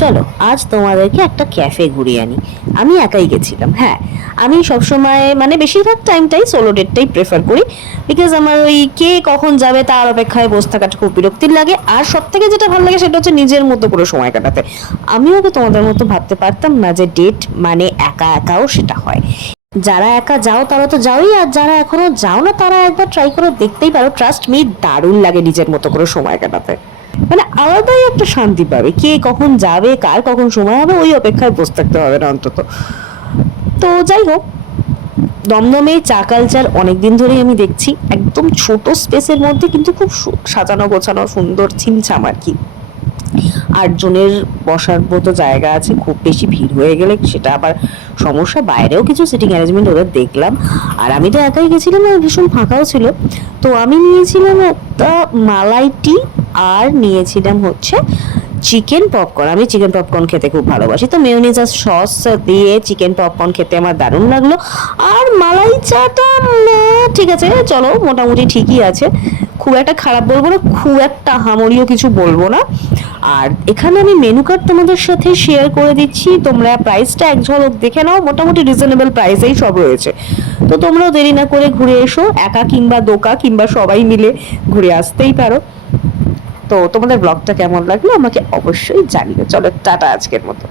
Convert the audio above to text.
চলো আজ তোমাদেরকে একটা ক্যাফে ঘুরিয়ে আনি। আমি একাই গেছিলাম। হ্যাঁ, আমি সবসময় মানে বেশিরভাগ টাইমটাই সোলো ডেটটাই প্রেফার করি, বিকজ আমার ওই কে কখন যাবে তার অপেক্ষায় বসে থাকাটা খুব বিরক্তির লাগে। আর সব থেকে যেটা ভালো লাগে সেটা হচ্ছে নিজের মতো করে সময় কাটাতে। আমিও তো তোমাদের মতো ভাবতে পারতাম না যে ডেট মানে একা একাও সেটা হয়। যারা একা যাও তারা তো যাওই, আর যারা এখনো যাও না তারা একবার ট্রাই করে দেখতেই পারো। ট্রাস্ট মি, দারুণ লাগে নিজের মতো করে সময় কাটাতে। মানে আলাদাই একটা শান্তি পাবে। কে কখন যাবে, কার কখন সময় হবে, ওই অপেক্ষায় বসে থাকতে হবে না অন্তত। তো যাই হোক, দমদমে চা কালচার অনেকদিন ধরেই আমি দেখছি, একদম ছোট স্পেসের মধ্যে কিন্তু খুব সাজানো গোছানো সুন্দর ছিমছাম আর কি। 8 জনের বসার মতো জায়গা আছে, খুব বেশি ভিড় হয়ে গেলে সেটা আবার সমস্যা। বাইরেও কিছু সিটিং অ্যারেঞ্জমেন্ট ওদের দেখলাম। আর আমি তো একাই গেছিলাম আর ভীষণ ফাঁকাও ছিল। তো আমি নিয়েছিলাম একটা মালাই টি, আর নিয়েছিলাম হচ্ছে চিকেন পপকর্ন। আমি চিকেন পপকর্ন খেতে খুব ভালোবাসি, তো মেয়োনিজ আর সস দিয়ে চিকেন পপকর্ন খেতে আমার দারুণ লাগলো। আর মালাই চাটা ঠিক আছে, চলো মোটামুটি ঠিকই আছে, খুব একটা খারাপ বলবো না, খুব একটা হামড়িও কিছু বলবো না। আর এখানে আমি মেনু কার্ড তোমাদের সাথে শেয়ার করে দিচ্ছি, তোমরা প্রাইসটা এক ঝলক দেখে নাও। মোটামুটি রিজনেবল প্রাইসেই সব রয়েছে। তো তোমরাও দেরি না করে ঘুরে এসো, একা কিংবা দোকা কিংবা সবাই মিলে ঘুরে আসতেই পারো। তো তোমাদের ব্লগটা কেমন লাগলো আমাকে অবশ্যই জানিও। চলো টাটা আজকের মতো।